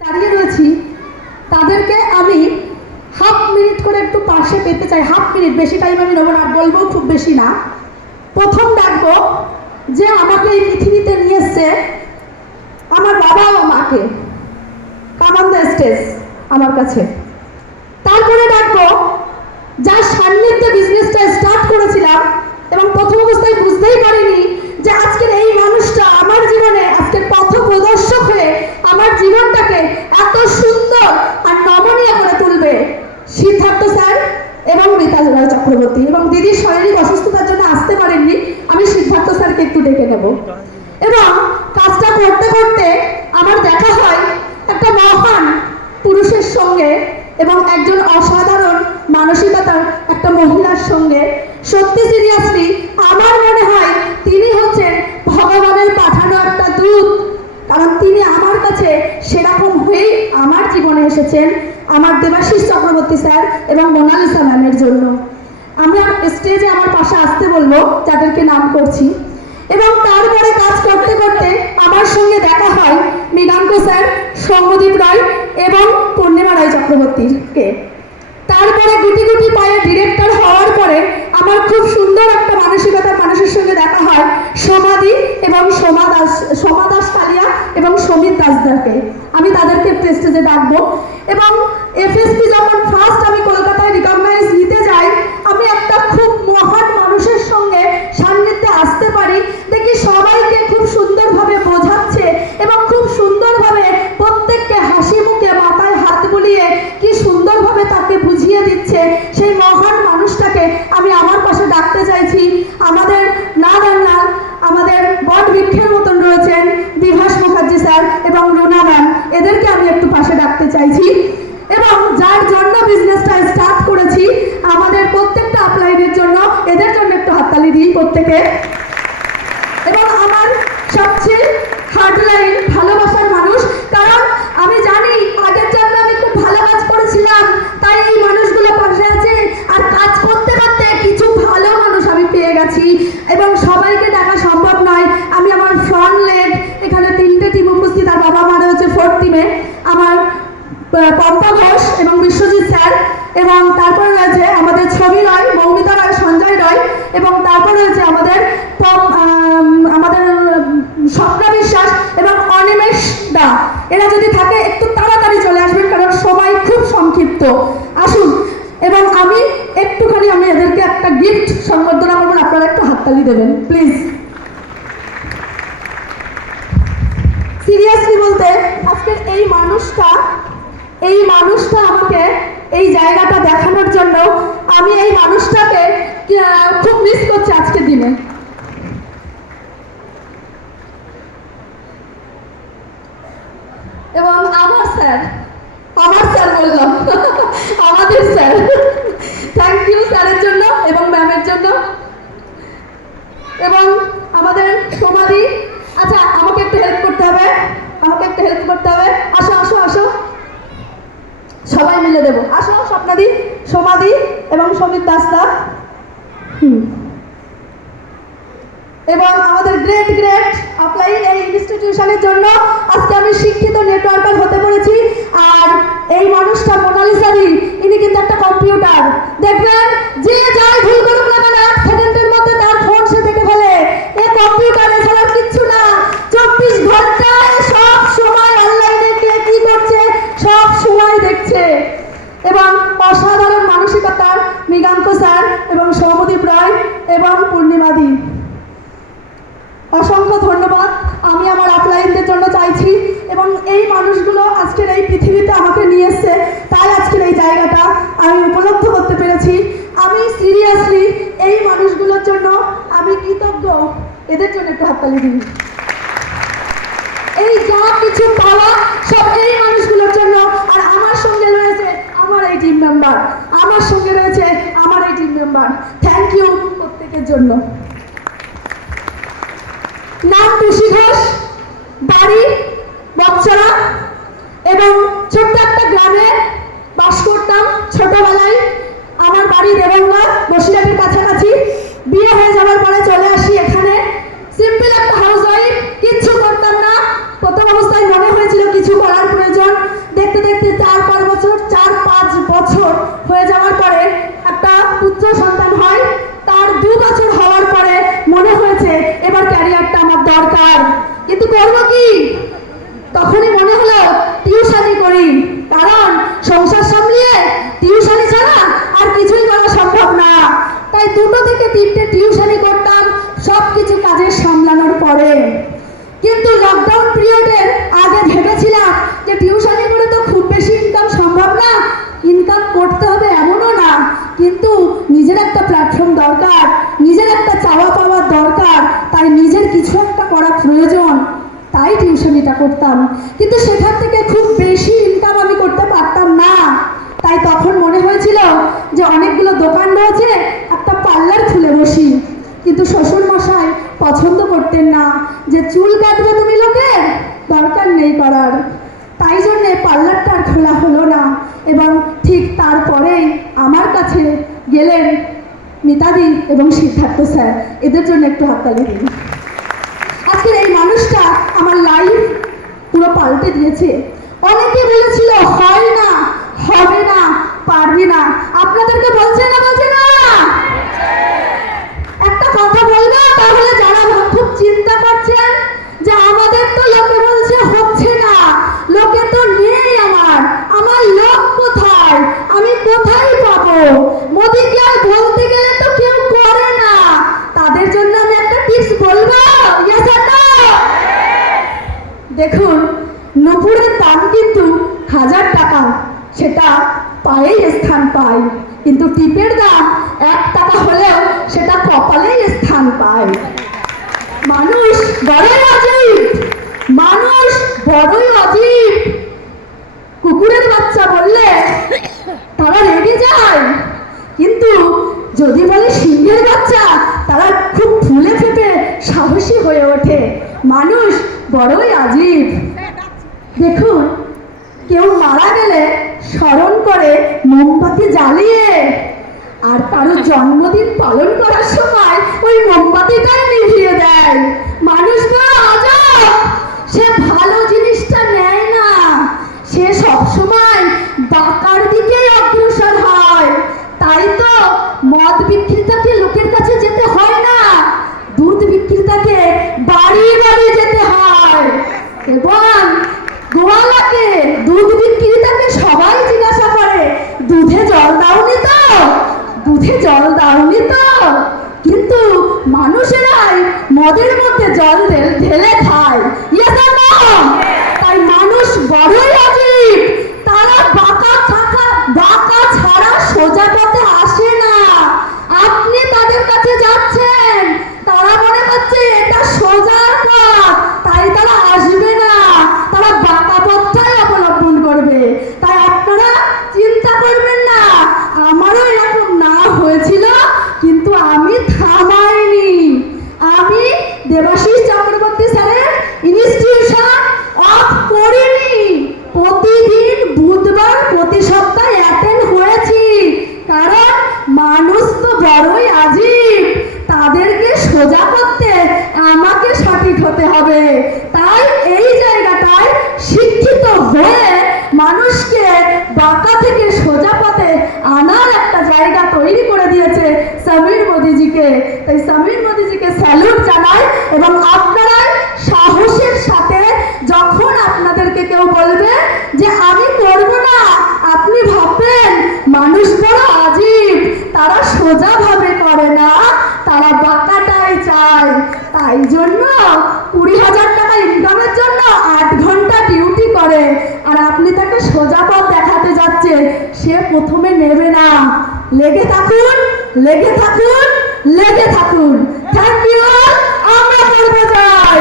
দাঁড়িয়ে রয়েছি তাদেরকে আমি হাফ মিনিট করে একটু পাশে পেতে চাই। হাফ মিনিট, বেশি টাইম আমি নেবো না, বলবো খুব বেশি না। প্রথম ডাকবো যে আমাকে এই পৃথিবীতে নিয়ে এসছে আমার বাবা ও মাকে, কামান দ্য স্টেজ আমার কাছে। তারপরে ডাকবো যার সান্নিধ্যে বিজনেসটা স্টার্ট করেছিলাম এবং প্রথম অবস্থায় বুঝতেই পারিনি যে আজকের এই মানুষটা আমার জীবনে আজকের পথ প্রদর্শক হয়ে আমার জীবনটাকে এত সুন্দর আর নমনীয় করে তুলবে। সিদ্ধার্থ স্যার এবং রীতা রায় চক্রবর্তী এবং দিদির শারীরিক অসুস্থতার জন্য আসতে পারেননি, আমি সিদ্ধার্থ স্যারকে একটু ডেকে নেব। এবং কাজটা করতে করতে আমার দেখা হয় একটা মহান পুরুষের সঙ্গে এবং একজন অসাধারণ মানসিকতার একটা মহিলার সঙ্গে। সত্যি সিরিয়াসলি আমার মনে হয় তিনি হচ্ছেন ভগবানের পাঠানো একটা দূত, কারণ তিনি আমার কাছে সেরকম হয়েই আমার জীবনে এসেছেন আমার দেবাশিস চক্রবর্তী স্যার এবং মোনালিসা ম্যামের জন্য। আমি স্টেজে আমার পাশে আসতে বলবো যাদেরকে নাম করছি। এবং তারপরে কাজ করতে করতে আমার সঙ্গে দেখা হয় মৃগাঙ্ক স্যার, সৌম্যদীপ রায় এবং পূর্ণিমা রায় চক্রবর্তীকে। তারপরে গুটি গুটি পায়ে ডিরেক্টর হওয়ার পরে আমার খুব সুন্দর একটা মানসিকতার মানুষের সঙ্গে দেখা হয় সমাধি এবং সোমা দাস কালিয়া এবং সমিত দাসদারকে। আমি তাদেরকে স্টেজে ডাকবো। এবং এফএসপি যখন ফার্স্ট আমি কলকাতায় রিকগনাইজ নিতে যাই, আমি একটা খুব মহান মানুষের সঙ্গে সান্নিধ্যে আসতে পারি, দেখি সবাইকে খুব সুন্দরভাবে বোঝাচ্ছে এবং খুব সুন্দরভাবে প্রত্যেককে হাসি মুখে মাথায় হাত বুলিয়ে কি সুন্দরভাবে তাকে বুঝিয়ে দিচ্ছে। সেই মহান মানুষটাকে আমি আমার পাশে ডাকতে চাইছি। আমাদের আমাদের বট বৃক্ষের মতন রয়েছেন বিভাস মুখার্জি স্যার এবং রুনা ম্যাম, এদেরকে আমি একটু পাশে ডাকতে চাইছি। এবং যার জন্য বিজনেসটা স্টার্ট করেছি আমাদের প্রত্যেকটা আপলাইনের জন্য, এদের জন্য একটু হাততালি দিই প্রত্যেকে। এবং আমার সবচেয়ে হার্ডলাইন ভালোবাসার মানুষ, কারণ আমি জানি আগের জন্য আমি খুব ভালো কাজ করেছিলাম, তাই এই মানুষগুলো পাশে আছে। আর কাজ করতে করতে কিছু ভালো মানুষ আমি পেয়ে গেছি এবং সবাইকে ডাকা সম্ভব নয়। আমি আমার ফ্রন্ট লেগ, এখানে 3টে টিম উপস্থিত আর বাবা মা রয়েছে 4th টিমে, আমার পম্পা ঘোষ এবং বিশ্বজিৎ স্যার, এবং তারপর রয়েছে আমাদের ছবি রয়, মৌমিতা রায়, সঞ্জয় রয়, এবং তারপর রয়েছে আমাদের স্বপ্না বিশ্বাস এবং অনিমেষ দা। এরা যদি থাকে একটু তাড়াতাড়ি চলে আসবেন কারণ সময় খুব সংক্ষিপ্ত। আসুন, এবং আমি এদেরকে একটা গিফট সংবর্ধনা করবেন, আপনারা একটু হাততালি দেবেন প্লিজ। সিরিয়াসলি বলতে আজকের এই মানুষটা আমাকে এই জায়গাটা দেখানোর জন্য আমি এই মানুষটাকে খুব মিস করছি আজকের দিনে। এবং আমার স্যার বললাম আমাদের স্যার, থ্যাংক ইউ স্যারের জন্য এবং ম্যামের জন্য। এবং আমাদের সমাধি, আচ্ছা আমাকে একটু হেল্প করতে হবে, আসো আসো আসো, সবাই মিলে দেবো, আসো স্বপ্নাদি, সমাধি এবং সমিত দাসদা। এবং আমাদের গ্রেট আপলাইন এই ইনস্টিটিউশনের জন্য আজকে আমি শিক্ষিত নেটওয়ার্কার হতে পেরেছি। আর এই মানুষটা মোনালিসা দি, ইনি কিন্তু একটা কম্পিউটার। দেখবেন যে যাই ভুল করুক না কেন 1 সেকেন্ডের মধ্যে তার ফোন সে দেখে ফেলে। এই কম্পিউটার এছাড়া কিচ্ছু না, 24 ঘন্টায় সব সময় অনলাইনে কে কি করছে সব সময় দেখছে। এবং অসাধারণ মানসিকতার মৃগাঙ্ক স্যার এবং সৌম্যদীপ রায় এবং পূর্ণিমাদি, অসংখ্য ধন্যবাদ আমি আমার আপলাইনদের জন্য চাইছি। এবং এই মানুষগুলো আজকের এই পৃথিবীতে আমাকে নিয়ে এসছে, তাই আজকের এই জায়গাটা আমি উপলব্ধ করতে পেরেছি। আমি সিরিয়াসলি এই মানুষগুলোর জন্য আমি কৃতজ্ঞ, এদের জন্য একটু হাততালি দিই। এই যা কিছু পাওয়া সব এই মানুষগুলোর জন্য। আর আমার সঙ্গে রয়েছে আমার এই টিম মেম্বার, থ্যাংক ইউ প্রত্যেকের জন্য। নাম টুসি ঘোষ, বাড়ি বক্সরা এবং ছোট্ট একটা গ্রামে বাস করতাম ছোটবেলায়। আমার বাড়ি দেবঙ্গা, বসিরহাটের কাছাকাছি। বিয়ে হয়ে যাওয়ার পরে চলে আসি এখানে। সিম্পল একটা হাউস ওয়াইফ, কিচ্ছু করতাম না। প্রথম অবস্থায় মনে হয়েছিল কিছু করার 2টো থেকে 3টে টিউশনি করতাম সব কিছু কাজের সামলানোর পরে। কিন্তু লকডাউন পিরিয়ডের আগে ভেবেছিলাম যে টিউশনি করে তো খুব বেশি ইনকাম সম্ভব না, ইনকাম করতে হবে এমনও না, কিন্তু নিজের একটা প্ল্যাটফর্ম দরকার, নিজের একটা চাওয়া পাওয়ার দরকার, তাই নিজের কিছু একটা করা প্রয়োজন, তাই টিউশনিটা করতাম। কিন্তু সেখান থেকে খুব বেশি ইনকাম আমি করতে পারতাম না। তাই তখন মনে হয়েছিল যে অনেকগুলো দোকান রয়েছে, একটা পার্লার খুলে বসি। কিন্তু শ্বশুর মশাই পছন্দ করতেন না, যে চুল কাটবে তুমি লোকের, দরকার নেই করার। তাই জন্যে পার্লারটা আর খোলা হলো না। এবং ঠিক তারপরেই আমার কাছে গেলেন মিতাদি এবং সিদ্ধার্থ স্যার। এদের জন্য একটু হাততালি দিন। আজকের এই মানুষটা আমার লাইফ পুরো পাল্টে দিয়েছে। অনেকে বলেছিল হয় না, হবে না, পারবি না। আপনাদেরকে বলছে না, বলছে না? একটা কথা বলবো, তাহলে যারা খুব চিন্তা করছেন যে আমাদের তো লোকে বলছে হচ্ছে না, লোকে তো নেই, আমার লোক কোথায়, আমি কোথায় পাবো, মোদিকে আর বলতে গেলে তো কেউ করে না, তাদের জন্য আমি একটা টিপস বলবো। দেখুন, নূপুরের দাম কিন্তু 1000 টাকা, সেটা পায়েই স্থান পায়, কিন্তু টিপের দাম 1 টাকা হলেও সেটা কপালেই স্থান পায়। মানুষ বড়ই অজীব, মানুষ বড়ই অজীব। কুকুরের বাচ্চা বললে তারা রেগে যায়, কিন্তু যদি বলে সিংহের বাচ্চা, তারা খুব ফুলে ফেপে সাহসী হয়ে ওঠে। মানুষ বড়ই আজীব। দেখুন, কেউ মারা গেলে স্মরণ করে মোমবাতি জ্বালিয়ে, আর কারো জন্মদিন পালন করার সময় ওই মোমবাতিটাই নিভিয়ে দেয়। মানুষ বড় আজব, সে ভালো জিনিসটা নেয় না, সে সবসময় বাঁকার দিকে অগ্রসর হয়। তাই তো মদ বিক্রেতাকে লোকের কাছে যেতে হয় না, দুধ বিক্রেতাকে বাড়ি বাড়ি যেতে হয়। এবং গোয়ালাকে, দুধ বিক্রেতাকে সবাই জিজ্ঞাসা করে, দুধে জল দাওনি তো, দুধে জল দাওনি তো। কিন্তু মানুষেরাই মদের মধ্যে জল ঢেলে খায়। তাই মানুষ বড়ই অজীব, তারা বাঁকা ছাড়া সোজা পথে আসে না। আপনি তাদের কাছে যাচ্ছেন, তারা মনে করছে এটা সোজা পথ, তাই তারা আসবে না, তারা বাঁকা পথটাই অবলম্বন করবে। তাই আপনারা চিন্তা করবেন না, আমারও এরকম না হয়েছিল, কিন্তু আমি থামাইনি। আমি দেবাশিস চক্রবর্তী স্যারের ইনস্টিটিউশন অফ করিনি, প্রতিদিন বুধবার প্রতি সপ্তাহে অ্যাটেন্ড হয়েছি। কারণ মানুষ তো বড়ই আজীব, তাদেরকে সোজা করতে আমাকে সঠিক হতে হবে। তাই এই জায়গাটায় শিক্ষিত হয়ে মানুষকে বাঁকা থেকে সোজা পথে আনার একটা জায়গা তৈরি করে দিয়েছে সমীর মোদিজিকে। তাই সমীর মোদিজিকে স্যালুট জানাই। এবং আপনারাই সাহসের সাথে, যখন আপনাদেরকে কেউ বলবে যে আমি করব না, আপনি ভাববেন মানুষ বড় আজীব, তারা সোজা ভাবে করে না, তারা বাঁকাটাই চায়। তাই জন্য 20,000 টাকা ইনকামের জন্য 8 ঘন্টা ডিউটি করে, আর আপনি তাকে সোজা পথ দেখাতে যাচ্ছে, সে প্রথমে নেবে না। লেগে থাকুন, লেগে থাকুন, লেগে থাকুন। Thank you. আমরা করবো যাই।